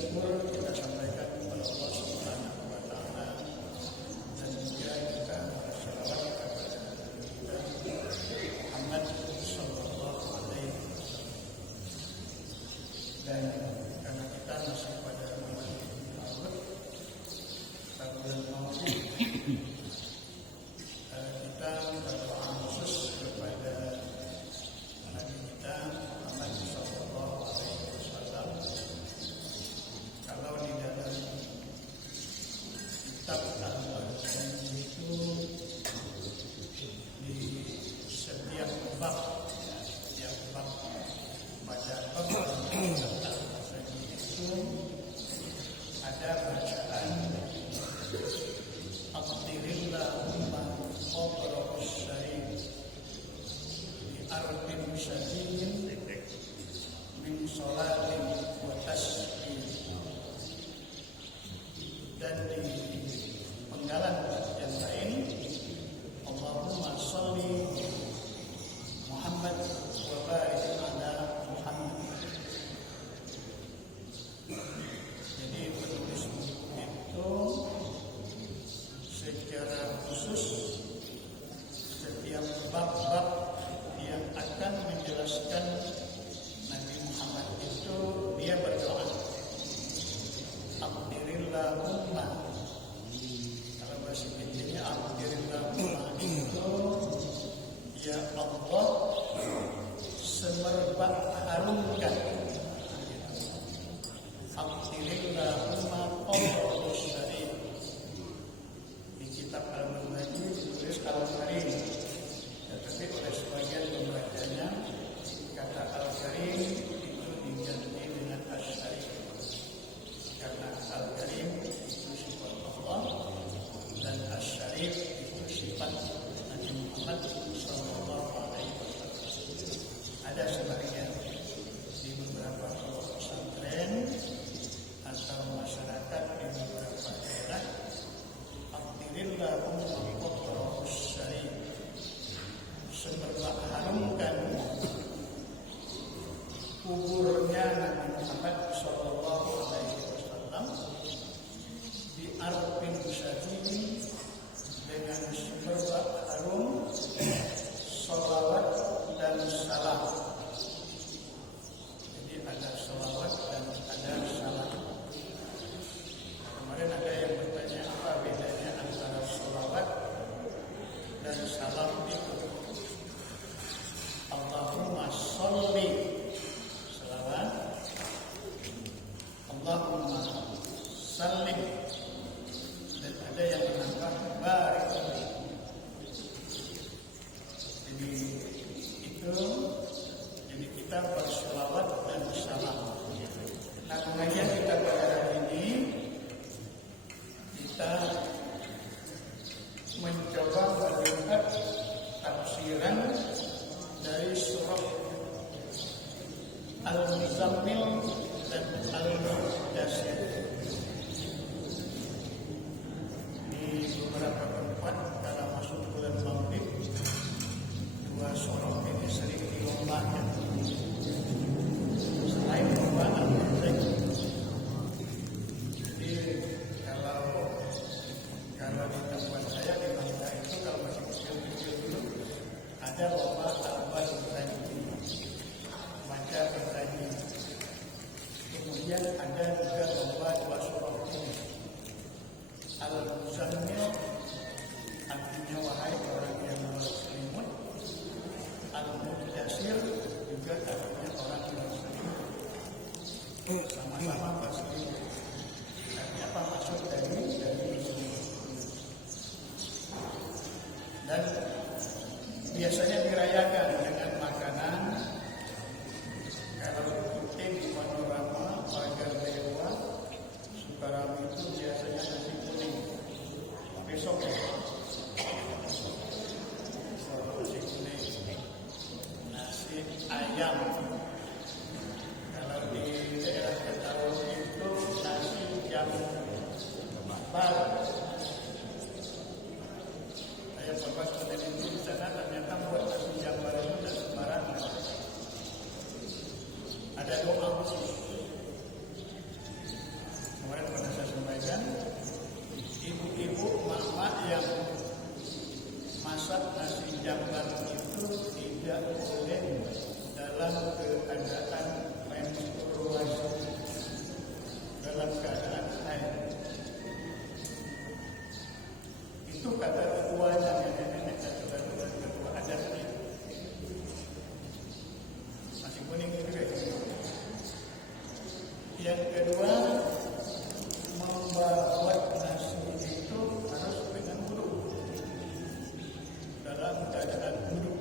syukur kita sampaikan kepada Allah Subhanahu wa taala, dan juga kita berselawat kepada Muhammad sallallahu alaihi wasallam. Dan karena kita masih pada bulan Maulid, kita berdoa khusus kepada Nabi kita Muhammad sallallahu alaihi wasallam. Kalau di dalam kitab Al-Baqarah itu di setiap bab pada bab Al-Baqarah itu ada bacaan Aqdirillahumma qabra'us syarif bi arbin syadidin min sholatin wa tasbih. Dan di penggalan yang lain, Allahumma sholli Muhammad wa barik ala Muhammad. Jadi penulis itu secara khusus setiap bab-bab yang akan menjelaskan Nabi Muhammad itu dia berdoa Aqdirillahumma. Kalau bahasa Indonesia Aqdirillahumma itu ya Allah semerbak harumkan. Aqdirillahumma qabra'us syarif. Di kitab Al-Munaji ditulis Al-Karim, tetapi oleh sebagian pembacanya kata Al-Karim itu diganti dengan Asy-Syarif, karena Al-Karim itu sifat Allah dan Asy-Syarif itu sifat Nabi Muhammad sallallahu alaihi wasallam. Ada sebagian di beberapa pondok pesantren atau masyarakat di beberapa daerah, Aqdirillahumma qabra'us syarif, semerbak harumkan kuburnya Nabi Muhammad sallallahu alaihi wasallam di arbin syadidin, dengan semerbak harum sholawat dan salam. Jadi ada sholawat dan ada salam. Kemarin ada yang bertanya apa bedanya antara sholawat dan salam itu. Allahumma sholli salawat, Allahumma sallim, dan ada yang menambah barik. Jadi itu, jadi kita berselawat dan salam. Nah, kemudian kita pada hari ini kita mencoba melihat tafsiran dari surah Al-Muzammil dan Al-Mudaththir. Di beberapa tempat dalam masuk bulan Maulid, dua surah ini sering dilombakan. Selain lomba Al-Muzammil, jadi kalau di tempat saya di Bangka itu kalau masih kecil-kecil dulu ada lomba Al-Muzammil, baca bertanya. Kemudian ada juga lomba dua surah ini. Al-Muzammil artinya wahai orang yang berselimut. Al-Mudaththir juga artinya orang yang berselimut. Sama-sama berselimut. Tapi apa maksud dari berselimut? Dan biasanya dirayakan dengan makanan. Kalau ikutin di panorama pagar dewa Sukarami itu biasanya nasi kuning. Besok ya, nasi kuning, nasi ayam. Kalau di daerah Betawi itu nasi jamu. Yang kedua, membuat nasi itu harus dengan wudhu, dalam keadaan wudhu.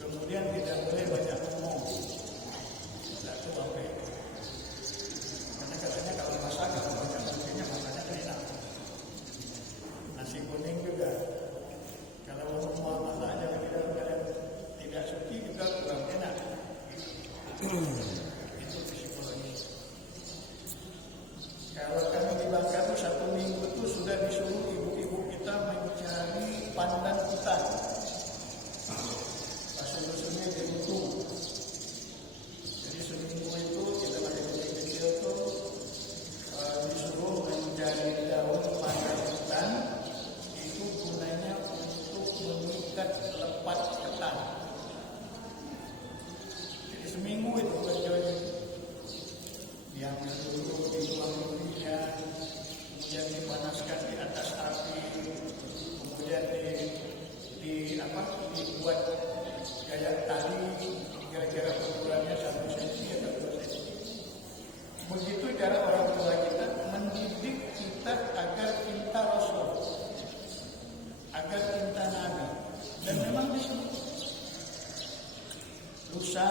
Kemudian tidak boleh banyak ngomong. Satu sampai. Karena katanya kalau masak kalau banyak ngomongnya masaknya enak. Nasi kuning juga. Kalau semua masak aja tidak suci juga kurang enak. Itu psikologi. Kalau kami di Bangka 1 minggu itu sudah disuruh ibu-ibu kita mencari pandan hutan. Pasal-pasalnya dihitung. Jadi seminggu itu kita pakai kecil itu disuruh mencari daun pandan hutan. Itu gunanya untuk mengikat lepat ketan. Jadi seminggu itu kerjanya. Yang dulu dibuang minyak, kemudian dipanaskan di atas api, kemudian dibuat gaya tali, kira-kira ukurannya 1 cm atau 2 cm. Begitu cara orang tua kita mendidik kita agar cinta Rasul, agar cinta Nabi. Dan memang disebut lusa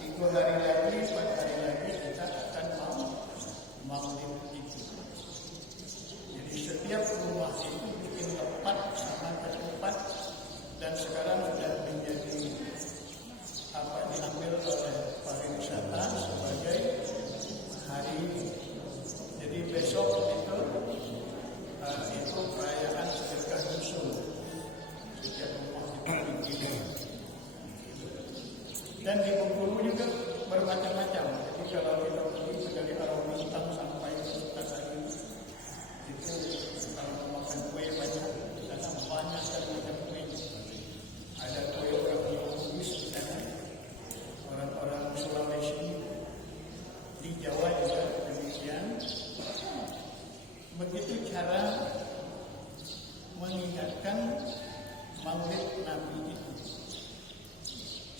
3 hari lagi, 4 hari lagi kita akan maulid itu. Jadi setiap rumah itu bikin tepat sama ketupat, dan sekarang sudah menjadi diambil oleh pariwisata sebagai hari. Jadi besok itu perayaan sedekah dusun. Setiap rumah itu bikin. Dan di Bengkulu juga bermacam-macam. Jadi kalau kita pergi dari arah bintang sampai ke Sukasari, itu kalau mau makan kue banyak, karena banyak sekali macam kue. Ada kue orang Bugis di sana, orang-orang Sulawesi, di Jawa juga demikian. Begitu cara mengingatkan maulid Nabi itu.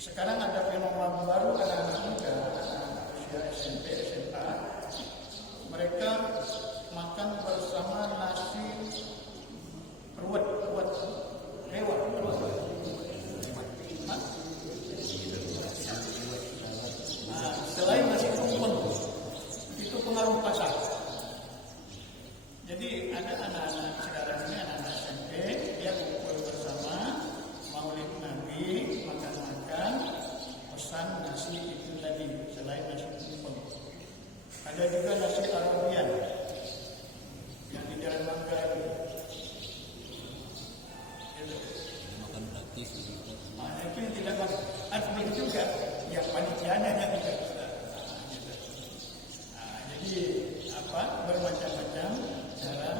Sekarang ada fenomena baru, anak-anak muda, usia SMP, SMA, mereka makan bersama nasi ruwet. Selain nasi tumpeng, itu pengaruh pasar. Jadi ada anak-anak sekarang ini, anak-anak SMP, dia kumpul bersama maulid Nabi, makan-makan, pesan nasi itu tadi, selain nasi tumpeng. Ada juga nasi Arabian yang di Jalan Bangka itu. Makan gratis gitu. Itu yang tidak makan. Ada juga yang panitianya yang tidak. Jadi bermacam-macam cara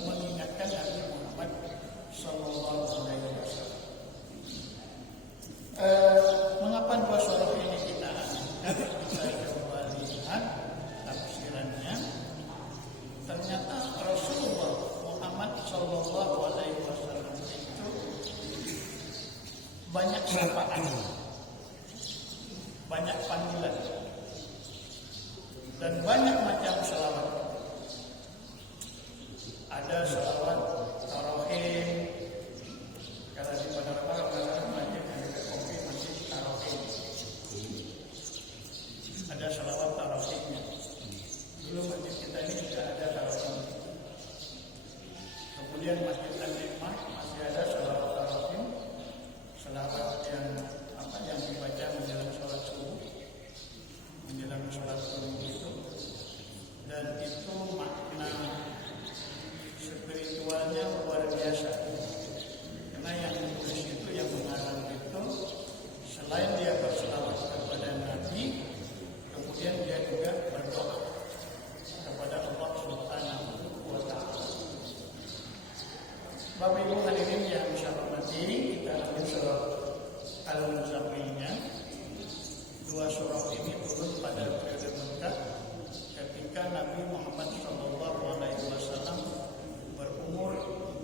mengingatkan Nabi Muhammad Sallallahu Alaihi Wasallam. Mengapa 2 surah ini kita coba lihat tafsirannya? Ternyata Rasulullah Muhammad Sallallahu Alaihi Wasallam itu banyak sapaan, banyak panggilan, dan banyak macam selawat. Ada selawat tarawih. Kalau di Padang masjid yang dekat kopi masjid tarawih. Ada selawat tarawihnya. Dulu masjid kita ini tidak ada tarawih. Kemudian masjid Al-Hikmah masih ada selawat tarawih. Selawat yang dibaca menjelang sholat subuh, menjelang sholat subuh itu. Dan itu makna spiritualnya luar biasa. Karena yang menulis itu, yang mengarang itu, selain dia berselawat kepada Nabi, kemudian dia juga berdoa kepada Allah Subhanahu wa Ta'ala. Bapak Ibu hadirin yang saya hormati, kita ambil surah Al-Muzammilnya. 2 surah ini turun pada periode Mekah ketika Nabi Muhammad SAW berumur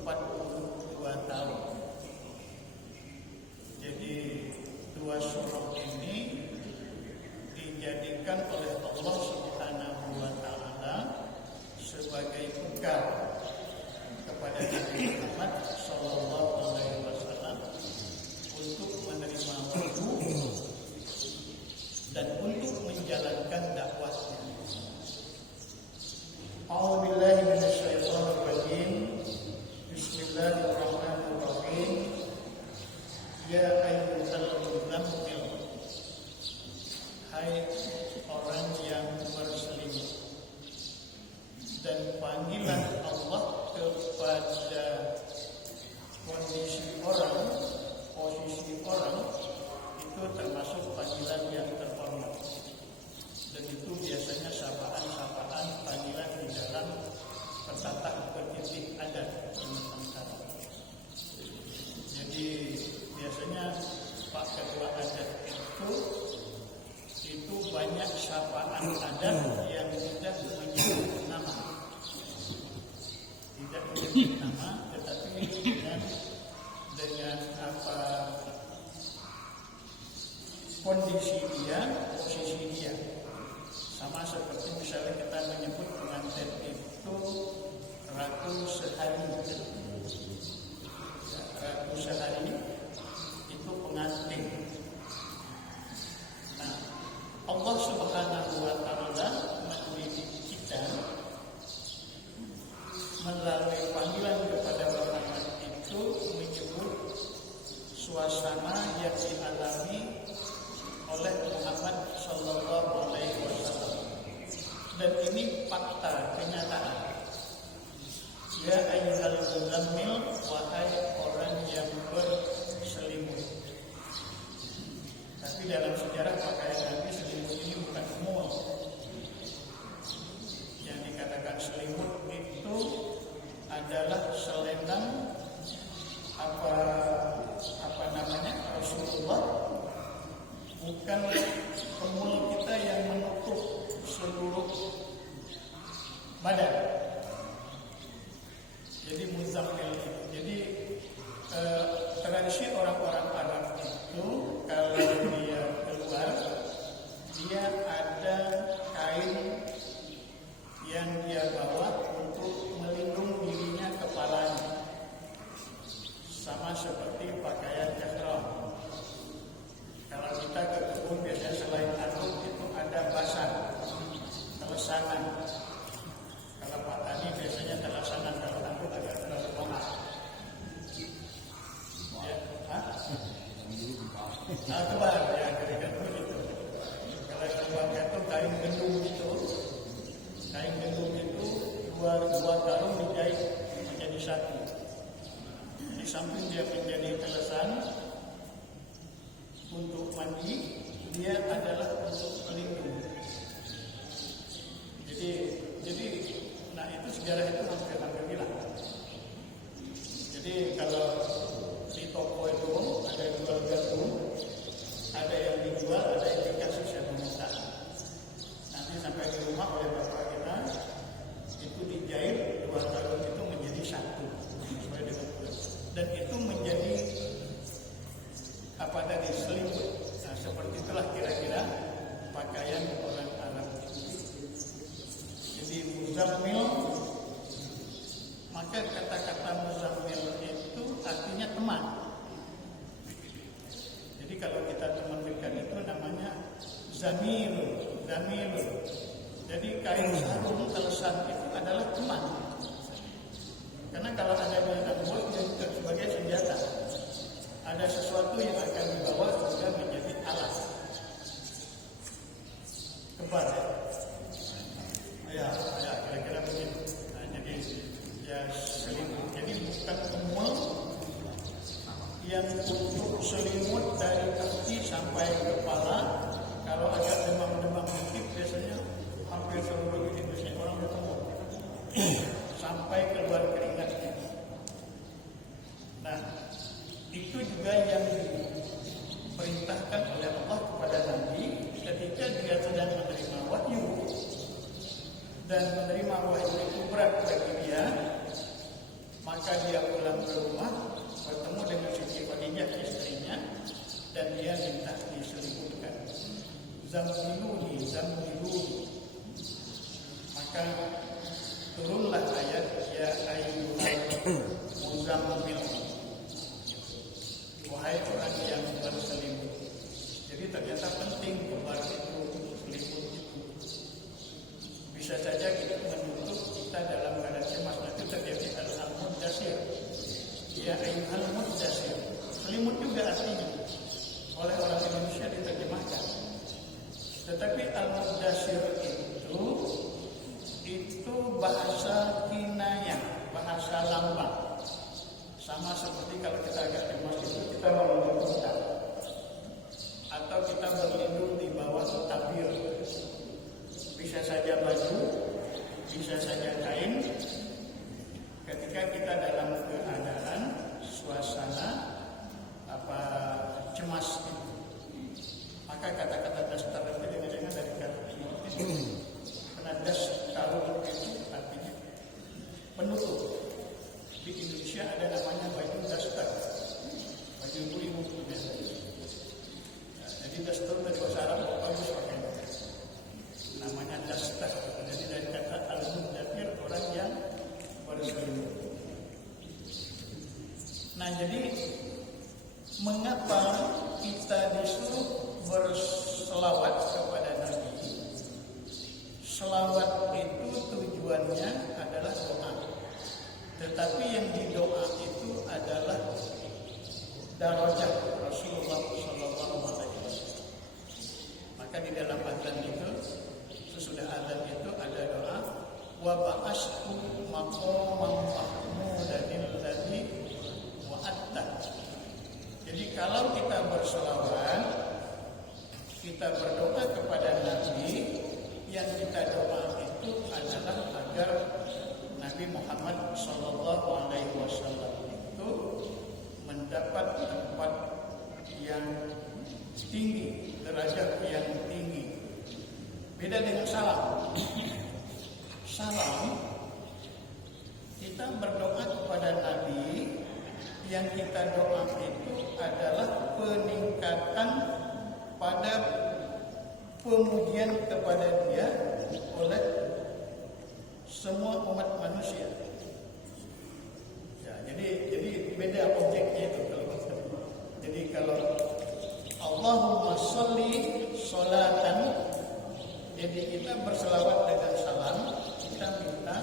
42 tahun. Jadi 2 surah ini dijadikan oleh Allah Subhanahu wa taala sebagai bekal kepada Nabi Muhammad sallallahu alaihi wasallam untuk menerima wahyu dan untuk menjalankan dakwahnya. A'udzubillahi minasyaitonir rajim. Bismillahirrahmanirrahim. Ya ayyuhal muzammil, hai orang yang berselimut. Dan panggilan Allah kepada posisi orang itu termasuk panggilan yang terhormat. Dan itu biasanya sapaan panggilan di dalam pertatah bertitik adat di Nusantara. Jadi biasanya Pak Ketua Adat itu banyak sapaan adat yang tidak menyebut nama. Tidak menyebut nama, tetapi dengan apa kondisi dia, posisi dia. Sama seperti misalnya kita menyebut pengantin itu Ratu Sehari. Ratu Sehari itu pengantin. Nah, Allah Subhanahu wa taala mendidik kita melalui panggilan kepada Muhammad itu menyebut suasana yang dialami oleh Muhammad sallallahu alaihi wasallam. Dan ini fakta kenyataan. Ya ayyuhal muzammil, wahai orang yang berselimut. Tapi dalam sejarah pakaian Nabi selimut ini bukan semua. Yang dikatakan selimut itu adalah selendang apa namanya Rasulullah, bukan kemul kita yang menutup seluruh badan. Jadi muzammil itu. Jadi tradisi orang-orang Arab itu kalau dia keluar, dia ada kain yang dia bawa untuk melindungi dirinya, kepalanya. Sama seperti pakaian ihram. Kalau kita ke kebun biasanya selain anduk itu ada basah, telesangan. Kalau Pak Tani biasanya telesangan, kalau anduk agak terlalu lama. Ya, kebar ya, kira-kira begitu. Kalau keluarga itu kain gendung itu, dua karung dijahit menjadi satu. Di samping dia menjadi telesan untuk mandi, dia adalah untuk pelindung. Jadi, nah itu sejarah itu hampir hilang. Jadi kalau di toko itu ada jual gantung, ada yang dijual, ada yang dikasih siapa minta. Nanti sampai di rumah oleh bapak kita itu dijahit dua karung itu menjadi satu sesuai dengan ukuran. Dan itu menjadi apa tadi, selimut. Nah, seperti itulah kira-kira pakaian orang Arab. Jadi muzammil, maka kata-kata muzammil itu artinya teman. Jadi kalau kita temankan itu namanya zamil. Jadi kain sarung telesan itu adalah teman. Karena kalau ada binatang buas dia sebagai senjata. Ada sesuatu yang akan dibawa juga menjadi alat. Kebar ya, kira-kira begitu. Nah, jadi ya selimut. Jadi bukan semua yang untuk selimut dari kaki sampai kepala. Kalau agak demam-demam dikit biasanya hampir seluruh Indonesia orang bertemu sampai keluar keringatnya. Nah, itu juga yang diperintahkan oleh Allah kepada Nabi ketika dia sedang menerima wahyu. Dan menerima wahyu itu berat bagi dia, maka dia pulang ke rumah bertemu dengan Siti Khadijah istrinya dan dia minta Zammiluni, zammiluni. Maka turunlah ayat ya ayyuhal muzammil, wahai orang yang berselimut. Jadi ternyata penting kembar itu, selimut itu. Bisa saja kita menutup kita dalam keadaan cemas. Itu terjadi al-muddasir. Ya ayyuhal muddasir. Selimut juga artinya oleh orang Indonesia diterjemahkan. Tetapi al-muddasir itu bahasa kinayah, bahasa lambang. Sama seperti kalau kita agak cemas itu kita melindungi kita, atau kita berlindung di bawah tabir. Bisa saja baju, bisa saja kain. Ketika kita dalam keadaan suasana cemas, maka kata-kata dasar itu jangan-jangan dari kata ini. Karena dasar itu artinya penutup. Di Indonesia ada namanya baju dasar, baju ibu-ibu. Jadi dasar dari bahasa Arab bagus pakai. Namanya dasar. Jadi dari kata al-muddasir, orang yang berselimut. Nah, jadi mengapa kita disuruh berselawat kepada Nabi? Selawat itu tujuannya adalah doa. Tetapi yang didoa itu adalah darajat Rasulullah SAW. Maka di dalam azan itu, sesudah azan itu ada doa wa ba'asku maqaman mahmudan alladzi wa'adta. Jadi kalau kita berselawat, kita berdoa kepada Nabi, yang kita doa itu adalah agar Nabi Muhammad SAW itu mendapat tempat yang tinggi, derajat yang tinggi. Beda dengan salam. Salam, kita berdoa kepada Nabi, yang kita doa itu adalah peningkatan pada pemujian kepada Dia oleh semua umat manusia. Ya, jadi beda objeknya itu kalau. Jadi kalau Allahumma sholli sholatan, jadi kita berselawat dengan salam, kita minta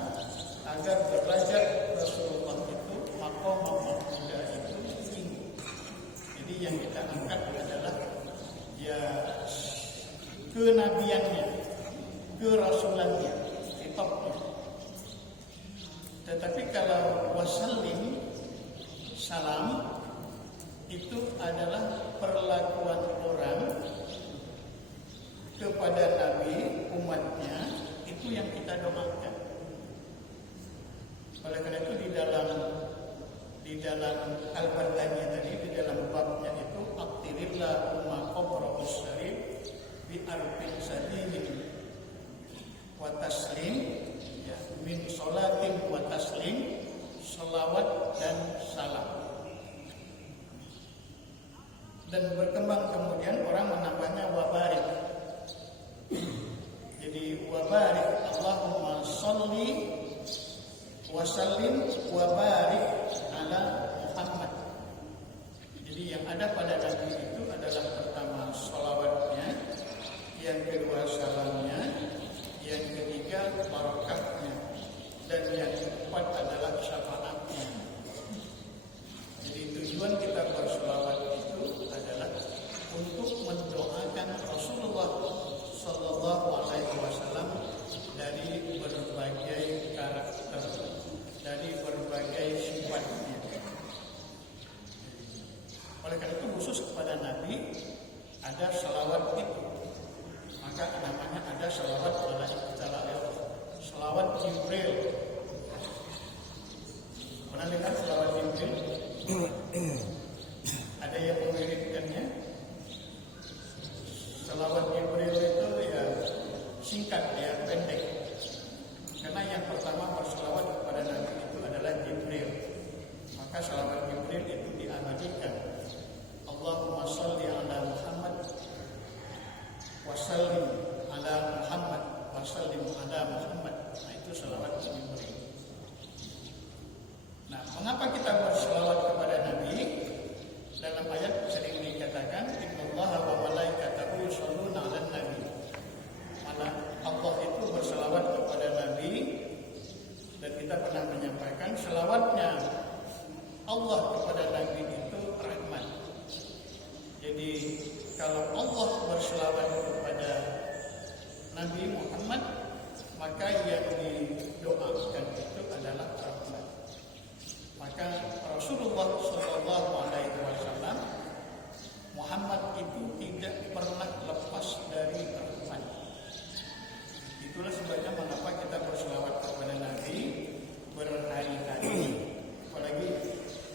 agar derajat Rasulullah itu maqam mahmuda itu tinggi. Jadi yang kita angkat adalah ya kenabiannya, kerasulannya, kitabnya. Tetapi kalau wasallim, salam, itu adalah perlakuan orang kepada Nabi, umatnya, itu yang kita doakan. Oleh karena itu di dalam Al-Bardani tadi, di dalam babnya itu aktirillah umma qabra'us syarif bi arfin sadimin wa taslim, ya, min sholatin wa taslim, salawat dan salam. Dan berkembang kemudian orang menambahnya wabarik. Jadi wabarik, Allahumma sholli wa sallim wa barik ala Muhammad. Jadi yang ada pada Nabi itu adalah pertama sholawatnya, yang kedua salamnya, yang ketiga barakatnya, dan yang keempat adalah syafaatnya. Jadi tujuan kita berselawat itu adalah untuk mendoakan Rasulullah Sallallahu Alaihi Wasallam dari berbagai karakter, dari berbagai sifatnya. Oleh karena itu khusus kepada Nabi ada selawat itu. Maka namanya ada selawat selawat Jibril. Pernah dengar selawat Jibril? Ada yang mengirimkannya. Selawat Jibril itu ya singkat, ya pendek. Karena yang pertama berselawat kepada Nabi itu adalah Jibril. Maka selawat Jibril itu diabadikan. Allahumma sholli ala Muhammad wa wasallim ala Muhammad wasallim ala Muhammad. Nah, itu selawat Jibril. Nah, mengapa kita berselawat kepada Nabi? Dalam ayat sering dikatakan innallaha wa malaikatahu yusholluna 'alan nabi. Mana Allah itu berselawat kepada Nabi, dan kita pernah menyampaikan selawatnya Allah kepada Nabi itu rahmat. Jadi kalau Allah berselawat kepada Nabi Muhammad, maka yang didoakan itu adalah rahmat. Maka Rasulullah Shallallahu Alaihi Wasallam Muhammad itu tidak pernah lepas dari rahmat. Itulah sebabnya mengapa kita berselawat kepada Nabi berhari-hari. Apalagi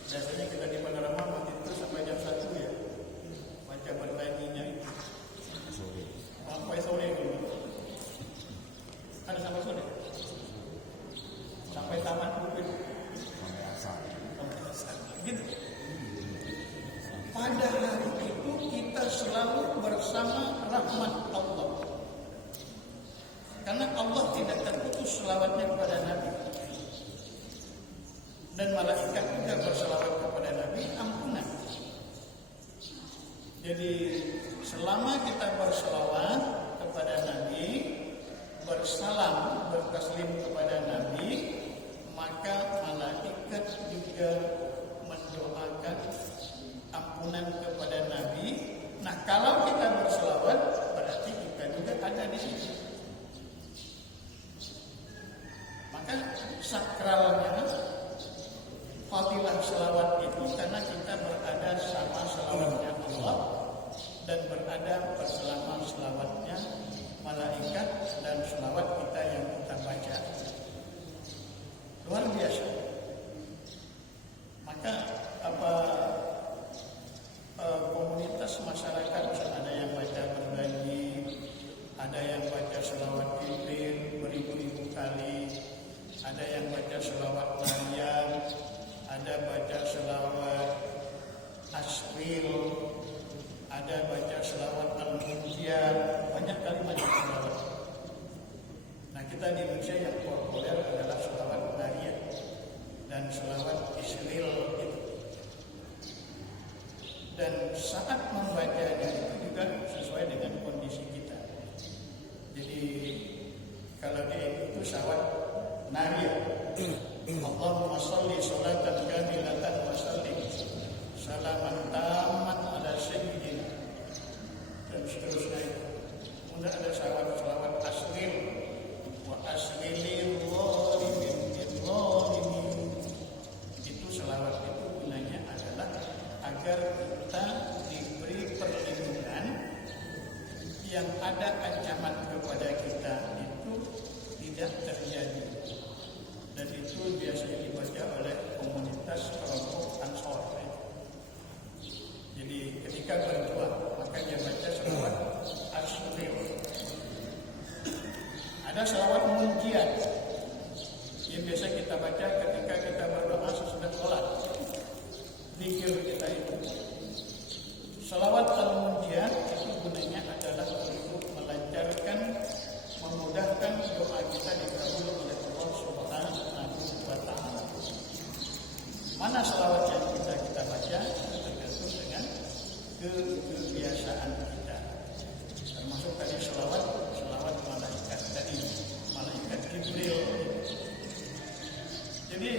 biasanya kita di Panorama mati itu sampai jam 1 ya, baca bertaninya itu sampai sore gitu. Ada sampai sore, sampai tamat mungkin gitu. Pada hari itu kita selalu bersama rahmat Allah, karena Allah tidak terputus selawatnya kepada Nabi, dan malaikat juga berselawat kepada Nabi ampunan. Jadi selama kita berselawat kepada Nabi, bersalam, bertaslim kepada Nabi, maka malaikat juga mendoakan ampunan kepada Nabi. Nah, kalau kita berselawat, berarti kita juga ada di situ. Maka sakralnya fadilah selawat itu karena kita berada sama selawatnya Allah dan berada bersama selawatnya malaikat dan selawat kita yang kita baca. Luar biasa. Maka komunitas masyarakat, ada yang baca berbagi, ada yang baca selawat Jibril beribu-ribu kali, ada yang baca selawat Maryam, ada baca selawat Asril, ada baca selawat Al-Munjian, banyak kali baca selawat. Nah, kita di Indonesia yang populer adalah selawat Maryam dan selawat Israel itu. Dan saat membacanya itu juga sesuai dengan kondisi kita. Jadi kalau dia itu selawat Maryam, Allahumma sholli sholatan kamilatan wa sallim salaman taman ala sayyidina, dan seterusnya itu. Kemudian ada selawat Asril wa asrilil zalimin bil zalimin. Itu selawat itu gunanya adalah agar kita diberi perlindungan, yang ada ancaman kepada kita itu tidak terjadi. Dan itu biasanya dibaca oleh komunitas kelompok Ansor. Jadi ketika berdoa, maka dia baca selawat Asril. Ada selawat Munjian yang biasa kita baca ketika kita berdoa sesudah sholat. Zikir kita itu. Selawat Al-Munjian itu gunanya adalah untuk melancarkan, memudahkan doa kita dikabul oleh Allah Subhanahu wa Ta'ala. Mana selawat yang kita baca tergantung dengan kebiasaan kita. Termasuk tadi selawat malaikat tadi, malaikat Jibril. Jadi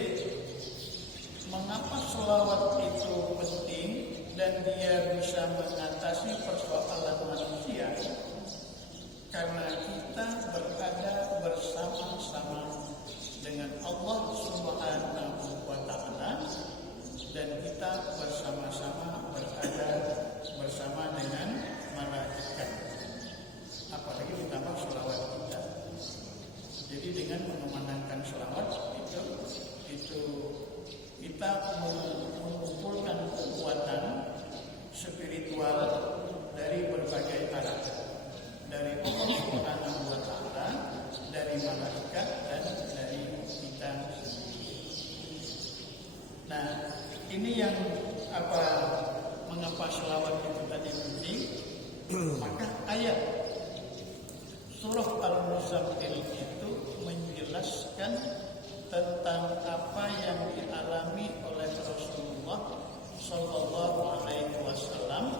mengapa selawat itu penting dan dia bisa mengatasi persoalan manusia? Karena kita berada bersama-sama dengan Allah Subhanahu wa Ta'ala, dan kita bersama-sama berada bersama dengan malaikat. Apalagi ditambah selawat kita. Jadi dengan mengumandangkan selawat itu kita mengumpulkan kekuatan spiritual dari berbagai arah, dari Allah Subhanahu wa Ta'ala, dari malaikat, dan dari kita sendiri. Nah, ini yang mengapa selawat itu tadi penting. Maka ayat Surah Al-Muzammil itu menjelaskan tentang apa yang dialami oleh Rasulullah Sallallahu Alaihi Wasallam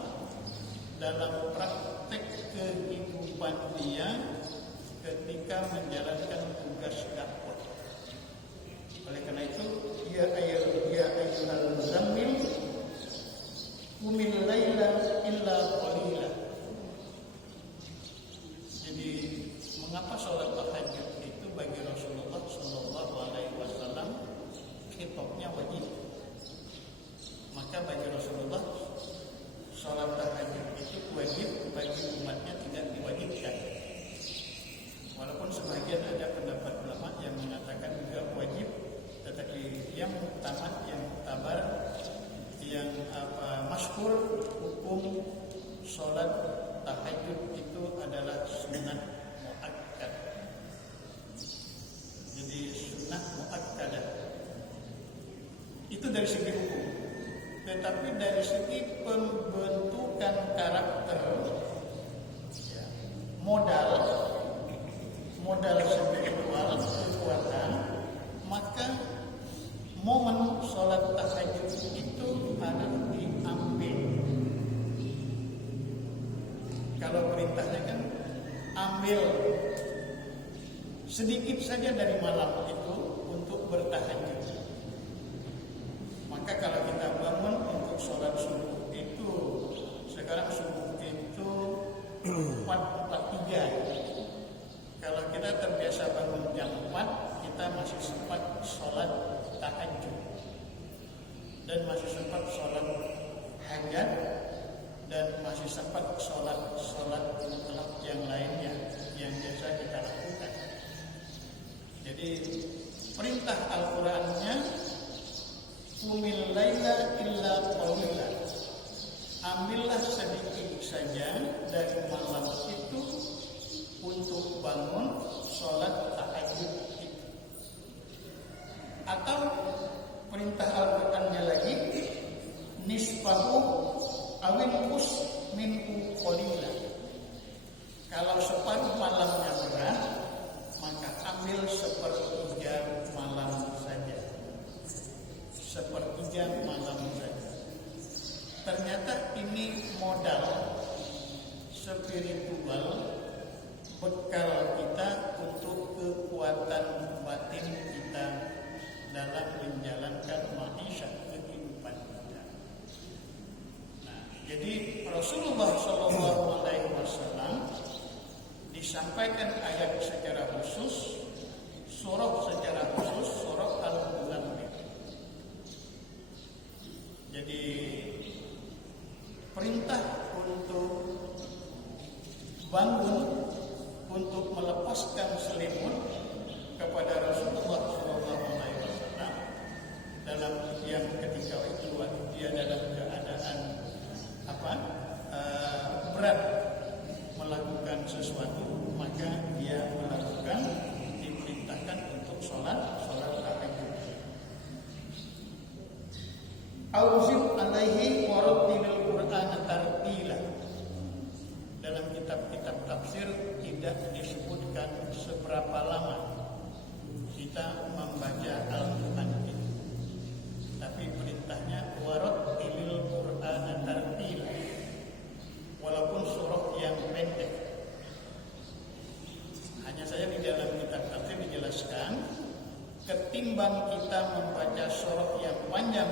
dalam praktek kehidupan dia ketika menjalankan tugas dakwah. Oleh karena itu, ya ayyuhal muzammil qumil laila illa qalila. Jadi mengapa sholat tahajud itu bagi Rasulullah Sallallahu Alaihi Wasallam khitabnya wajib? Maka bagi Rasulullah sholat tahajud itu wajib, bagi umatnya tidak diwajibkan. Walaupun sebagian ada pendapat ulama yang mengatakan juga wajib, tetapi yang muktamad, yang muktabar, yang masyhur hukum sholat tahajud itu adalah sunnah muakkad. Jadi sunnah muakkadah itu dari segi hukum. Tetapi dari segi pembentukan karakter, ya, modal spiritual, kekuatan, maka momen sholat tahajud itu harus diambil. Kalau perintahnya kan ambil sedikit saja dari malam itu untuk bertahajud. Maka kalau kita bangun untuk sholat subuh itu, sekarang subuh itu 4:43. Kalau kita terbiasa bangun jam 4, kita masih sempat sholat tahajud dan masih sempat sholat hajat dan masih sempat sholat mutlak yang lainnya yang biasa kita lakukan. Jadi perintah Al-Qur'annya qumil laila illa qalila. Ambillah sedikit saja dari malam itu untuk bangun sholat tahajud itu. Atau perintah Al-Qur'annya lagi nisfahu awin qus minhu qalila. Kalau separuh malamnya berat, maka ambil sepertiga malam saja. Sepertiga malam saja. Ternyata ini modal spiritual, bekal kita untuk kekuatan batin kita dalam menjalankan maisha kehidupan kita. Nah, jadi Rasulullah Shallallahu Alaihi Wasallam disampaikan ayat secara khusus, surah secara khusus, surah Al-Muzammil. Jadi perintah untuk bangun, untuk melepaskan selimut kepada Rasulullah SAW dalam yang ketika itu dia dalam keadaan berat melakukan sesuatu, maka dia melakukan, diperintahkan untuk sholat tahajud. Auzib alaihi warattilil Qur'ana tartila. Dalam kitab-kitab tafsir tidak disebutkan seberapa lama kita membaca Al-Quran itu, tapi perintahnya warattilil Qur'ana tartila. Walaupun surah yang pendek, hanya saja di dalam kitab tafsir dijelaskan, ketimbang kita membaca surah yang panjang,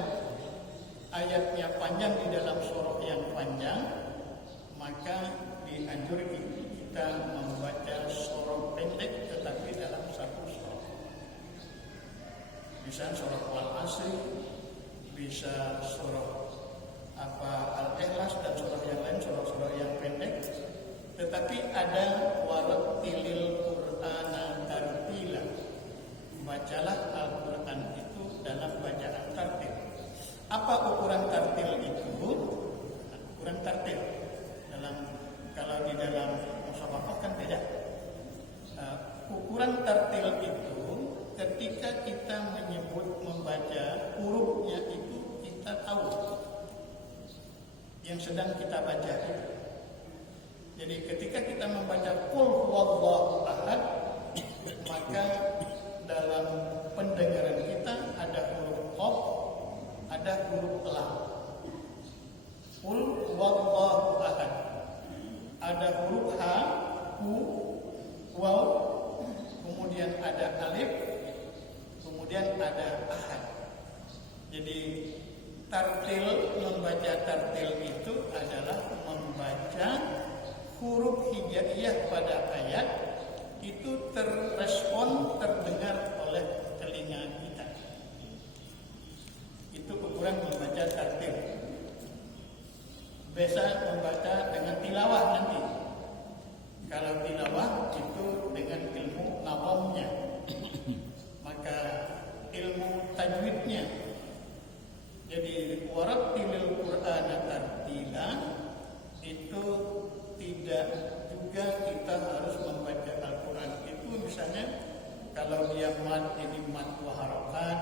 ayatnya panjang di dalam surah yang panjang, maka dianjurkan kita membaca surah pendek tetapi dalam satu surah. Bisa surah Al-Asr, bisa surah Al-Ikhlas dan surah yang lain, surah-surah yang pendek. Tetapi ada warattilil Qur'ana tartila. Bacalah Al-Quran itu dalam bacaan tartil. Apa ukuran tartil itu? Ukuran tartil kalau di dalam musabaqah kan beda. Ukuran tartil itu ketika kita membaca hurufnya itu kita tahu yang sedang kita baca. Jadi ketika kita membaca qul huwallahu ahad, maka dalam pendengaran kita ada huruf qaf, ada huruf lam. Qul huwallahu ahad, ada huruf ha, hu, waw, kemudian ada alif, kemudian ada ahad. Jadi membaca tartil itu adalah membaca huruf hijaiyah pada ayat itu terdengar oleh telinga kita. Itu ukuran membaca tartil. Biasa membaca dengan tilawah nanti. Kalau tilawah itu dengan ilmu nawamnya, maka ilmu tajwidnya. Jadi warattilil Qur'ana tartila itu tidak juga kita harus membaca Al-Quran itu misalnya kalau dia mad jadi mad 2 harokat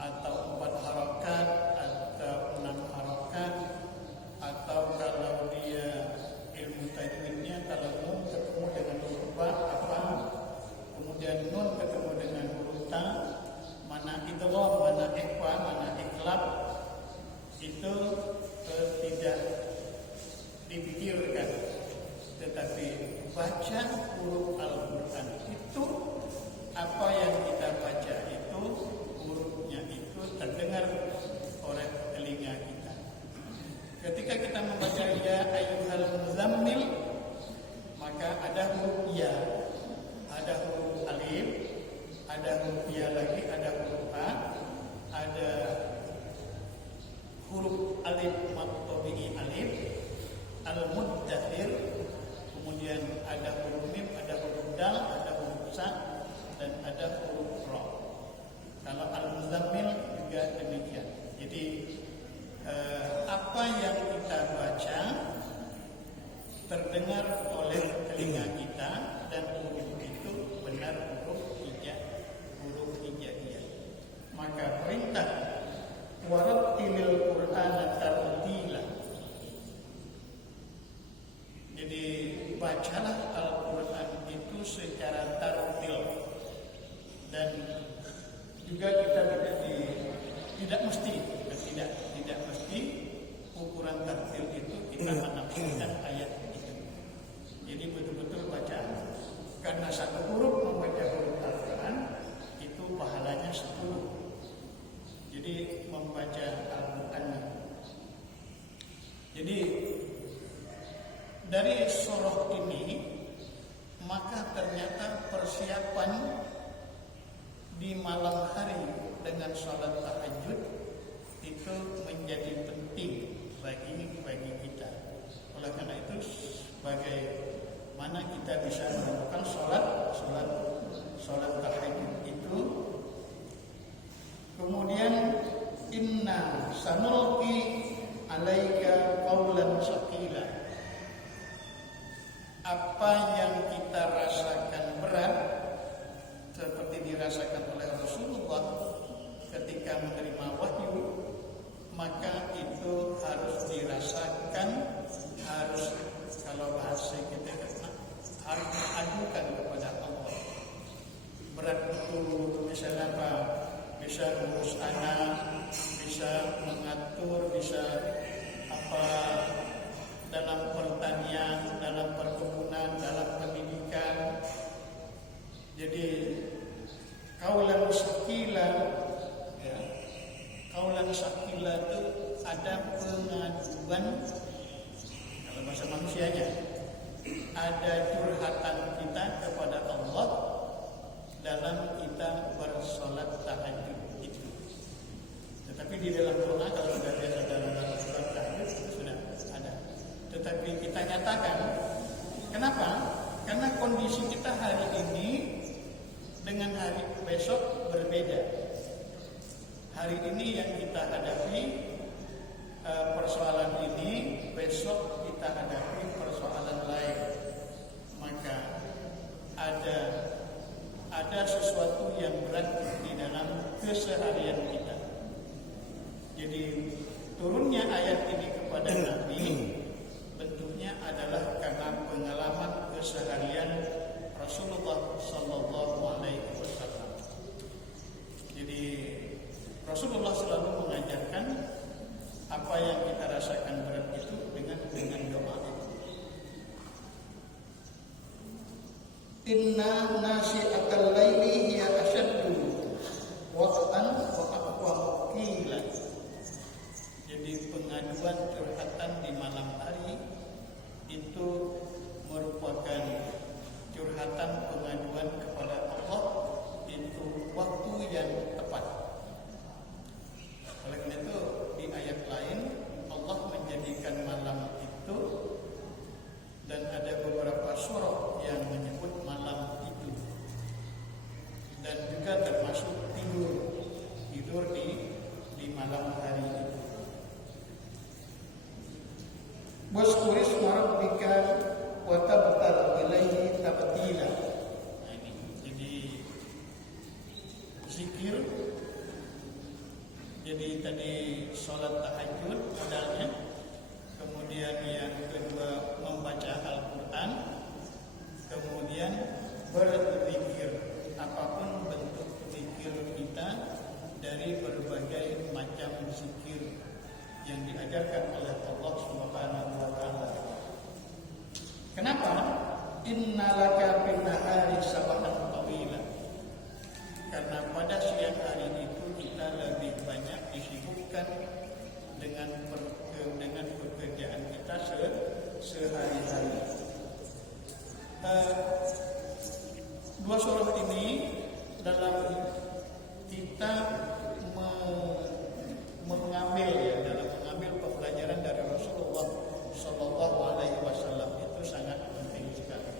atau 4 harokat atau 6 harokat, atau kalau dia ilmu tajwidnya kalau nun ketemu dengan huruf ba apa, kemudian nun ketemu dengan huruf ta, mana idgham, mana ikhfa, mana iqlab, itu tidak dipikirkan. Tetapi baca huruf Al-Quran itu apa yang kita baca itu hurufnya itu terdengar oleh telinga kita. Ketika kita membaca ya ayyuhal muzammil, maka ada huruf ya, ada huruf alif, ada huruf ya lagi, ada huruf a, ada huruf alif mad tabi'i alif, al-muddathir, kemudian ada huruf mim, ada huruf dal, ada huruf sa, dan ada huruf ra. Kalau al-muzammil juga demikian. Jadi apa yang kita baca terdengar oleh telinga kita dan huruf itu benar huruf hijaiyah. Maka perintah warattilil Qur'ana tartila. Jadi bacalah Al-Quran itu secara tartil, dan juga kita tidak mesti ukuran tartil itu kita menafsirkan ayat itu. Jadi betul-betul baca, karena satu huruf membaca huruf Al-Quran itu pahalanya 10. Jadi membaca Al-Quran. Jadi dari surah ini maka ternyata persiapan di malam hari dengan sholat tahajud itu menjadi penting bagi kita. Oleh karena itu bagaimana kita bisa melakukan sholat tahajud itu. Kemudian inna sanulqi alaika qaulan tsaqila. Apa yang kita rasakan berat seperti dirasakan oleh Rasulullah ketika menerima wahyu, maka itu harus dirasakan, harus kalau bahasa kita harus diadukan kepada Allah. Berat itu misalnya apa? Bisa ngurus anak, bisa mengatur, bisa apa dalam pertanian, dalam perkebunan, dalam pendidikan. Jadi kaulan sakila, ya, kaulan sakila itu ada pengaduan, kalau bahasa manusianya, ada curhatan kita kepada Allah dalam kita bersolat tahajud itu. Tetapi di dalam Quran kalau sudah biasa dalam sholat tahajud itu sudah ada. Tetapi kita nyatakan, kenapa? Karena kondisi kita hari ini dengan hari besok berbeda. Hari ini yang kita hadapi persoalan ini, besok kita hadapi persoalan lain. Maka ada sesuatu yang berat di dalam keseharian kita. Jadi turunnya ayat ini kepada Nabi bentuknya adalah karena keseharian Rasulullah Sallallahu Alaihi Wasallam. Jadi Rasulullah selalu mengajarkan apa yang kita rasakan berat itu dengan doa. Inna nasi'atal laili hiya asyaddu waqtan wa aqwa qila. Jadi pengaduan curhatan di malam hari itu merupakan curhatan pengaduan kepada Allah, itu waktu yang tepat. Oleh karena itu di ayat lain Allah menjadikan malam itu, dan ada beberapa surah yang menyebut malam itu, dan juga termasuk tidur di malam hari itu. Waskuris marabbika wa tabtal ilaihi tabtila. Nah, ini jadi zikir. Jadi tadi sholat tahajud modalnya, kemudian yang kedua membaca Al-Quran, kemudian berzikir, apapun bentuk zikir kita dari berbagai macam zikir yang diajarkan oleh Allah Subhanahu wa taala. Kenapa? Innalaka bin nahari sabahan tawila. Karena pada siang hari itu kita lebih banyak disibukkan dengan pekerjaan kita sehari-hari. Dua surah ini dalam kita mengambil pembelajaran dari Rasulullah Sallallahu Alaihi Wasallam itu sangat penting sekali.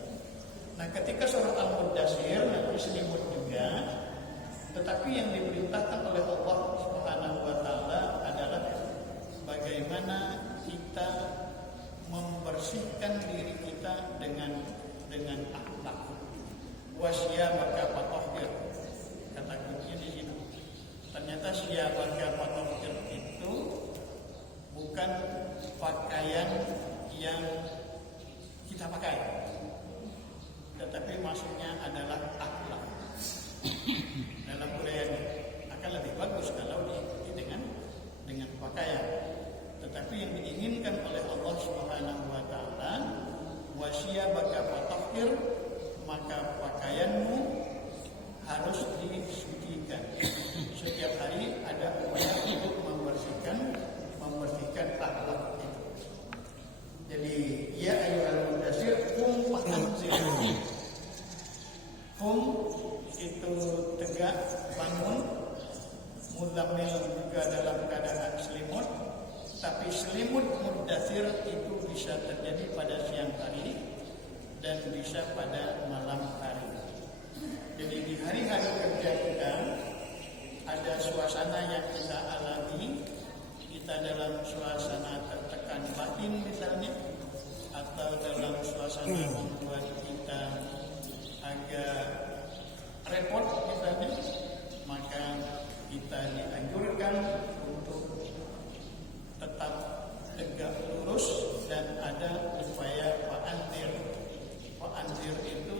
Nah, ketika surah Al-Mudaththir nanti selimut juga, tetapi yang diperintahkan oleh Allah Subhanahu Wa Taala adalah bagaimana kita membersihkan diri kita dengan akhlak. Wasyabaka fatahhir. Kata kuncinya di sini. Ternyata syabaka fatahhir itu bukan pakaian yang kita pakai, tetapi maksudnya adalah akhlak. Dalam uraian akan lebih bagus kalau diikuti dengan pakaian. Tetapi yang diinginkan oleh Allah Subhanahu wa taala, wasyabaka fatahhir, maka pakaianmu harus disucikan. Setiap hari ada upaya untuk membersihkan akhlak itu. Jadi ya ayyuhal mudaththir qum fa'anzir. Qum itu tegak, bangun. Muzammil juga dalam keadaan selimut. Tapi selimut mudaththir itu bisa terjadi pada siang hari dan bisa pada malam hari. Jadi di hari-hari kerja kita ada suasana yang kita alami, kita dalam suasana tertekan batin misalnya, atau dalam suasana membuat kita agak repot misalnya, maka kita dianjurkan untuk tetap tegak lurus dan ada upaya fa'anzir. Fa'anzir itu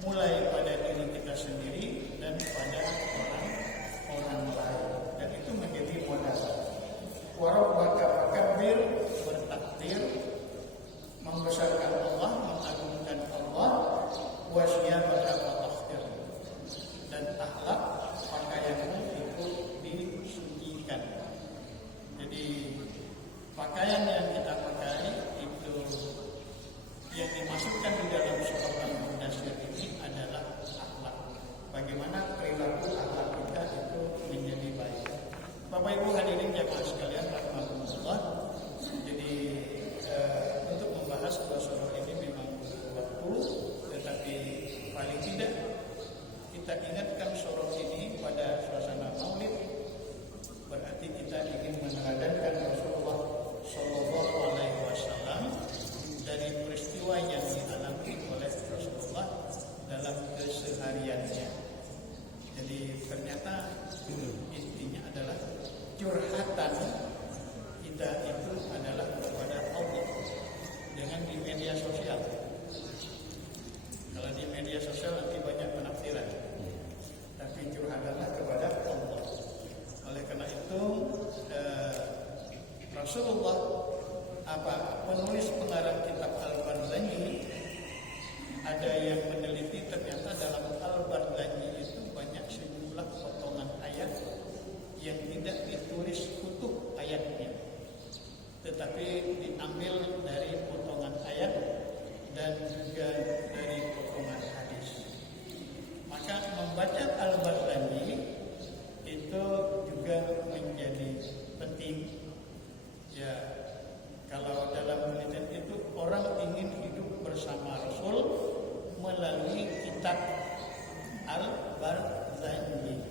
mulai pada diri kita sendiri dan pada orang lain, dan itu menjadi modal. Warabbaka fakabbir, bertakbir, membesarkan Allah, mengagungkan Allah. Wasyabaka fatahhir, dan akhlak pakaianmu itu disucikan. Jadi pakaian yang kita pakai itu Ustaz Al-Barzanji.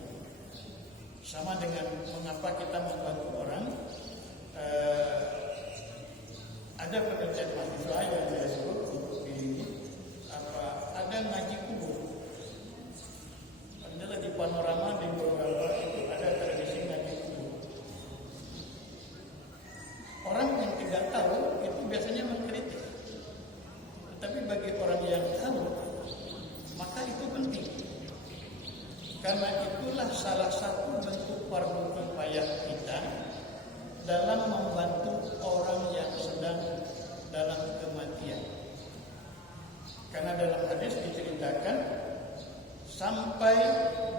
Sama dengan mengapa kita membantu orang. Ada penelitian mahasiswa yang saya sebut di ada ngaji kubur. Adalah di Panorama di beberapa itu ada tradisi ngaji kubur. Orang yang tidak tahu itu biasanya mengkritik. Tetapi bagi orang yang tahu, maka itu penting. Karena itulah salah satu bentuk fardu kifayah kita dalam membantu orang yang sedang dalam kematian. Karena dalam hadis diceritakan sampai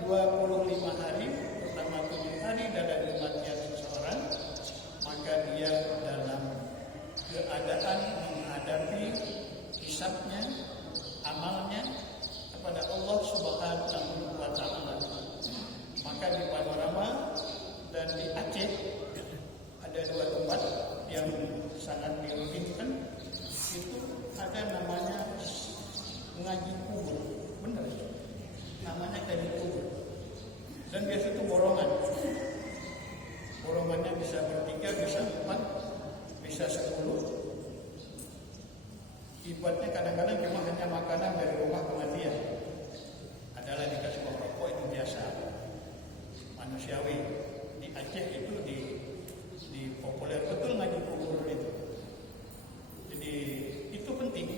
25 hari, pertama 7 hari dalam kematian seseorang, maka dia dalam keadaan menghadapi hisabnya, amalnya kepada Allah Subhanahu wa Ta'ala. Maka di Panorama dan di Aceh ada 2 tempat yang sangat dirutinkan. Itu ada namanya ngaji kubur, benar? Namanya ngaji kubur. Dan biasa itu borongan. Borongannya bisa bertiga, bisa 4, bisa 10. Ibaratnya kadang-kadang cuma hanya makanan dari rumah kematian. Adalah dikasih rokok, itu biasa, manusiawi. Di Aceh itu di populer betul ngaji kubur itu. Jadi itu penting.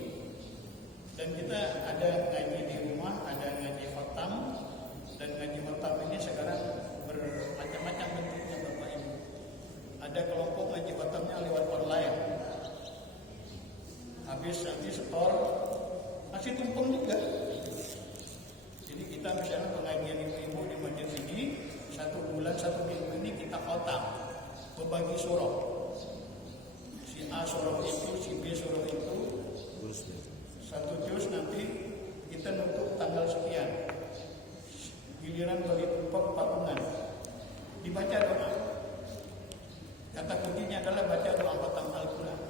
Dan kita ada ngaji di rumah, ada ngaji khatam, dan ngaji khatam ini sekarang bermacam-macam bentuknya Bapak Ibu. Ada kelompok ngaji khatamnya lewat online. Habis nanti setor masih tumpeng juga. Jadi kita misalnya pengajian ibu-ibu di masjid sini 1 bulan 1 minggu ini kita khatam, berbagi surah. Si A surah itu, si B surah itu, 1 juz nanti kita nutup tanggal sekian. Giliran bagi patungan dibaca doa. Kata kuncinya adalah baca doa khatam Al-Quran.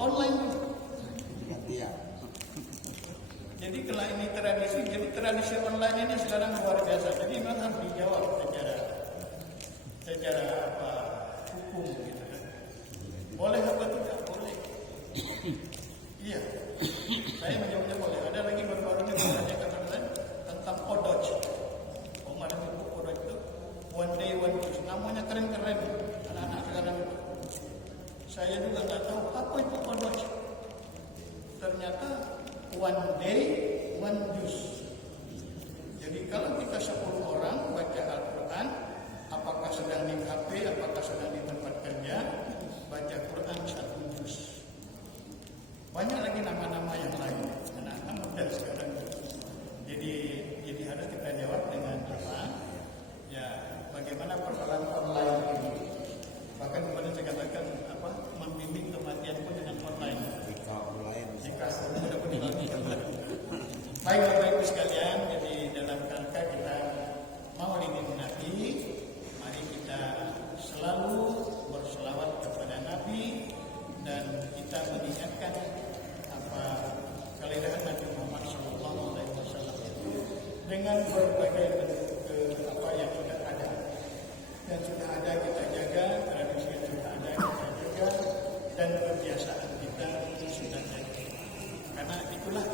Online dulu. Jadi kalau ini tradisi online ini sekarang luar biasa. Jadi memang harus dijawab secara hukum gitu kan. Boleh apa tidak? Boleh. Iya. Saya menjawabnya boleh. Ada lagi baru-baru ini belajar kata-kata tentang Kodoj. Kemarin itu Kodoj itu one day one use. Namanya keren-keren anak-anak sekarang itu. Saya juga nggak tahu apa itu Kodoj. Ternyata one day one use. Jadi kalau kita 10 orang baca Al-Quran, apakah sedang di kafe, apakah sedang di tempat kerja, baca Quran 1 juz. Banyak lagi nama-nama yang lain. Anak-anak muda sekarang. Jadi harus kita jawab dengan apa? Ya, bagaimana persoalan online ini? Bahkan kemarin saya katakan membimbing kematian pun dengan online. Jika mudah-mudahan. Baik Bapak Ibu sekalian, jadi dalam rangka kita Maulidin Nabi, mari kita selalu berselawat kepada Nabi dan kita mengingatkan keledahan Nabi Muhammad SAW itu dengan berbagai bentuk yang sudah ada. Dan sudah ada kita jaga, tradisi yang sudah ada kita jaga, dan kebiasaan kita sudah ada. Karena itulah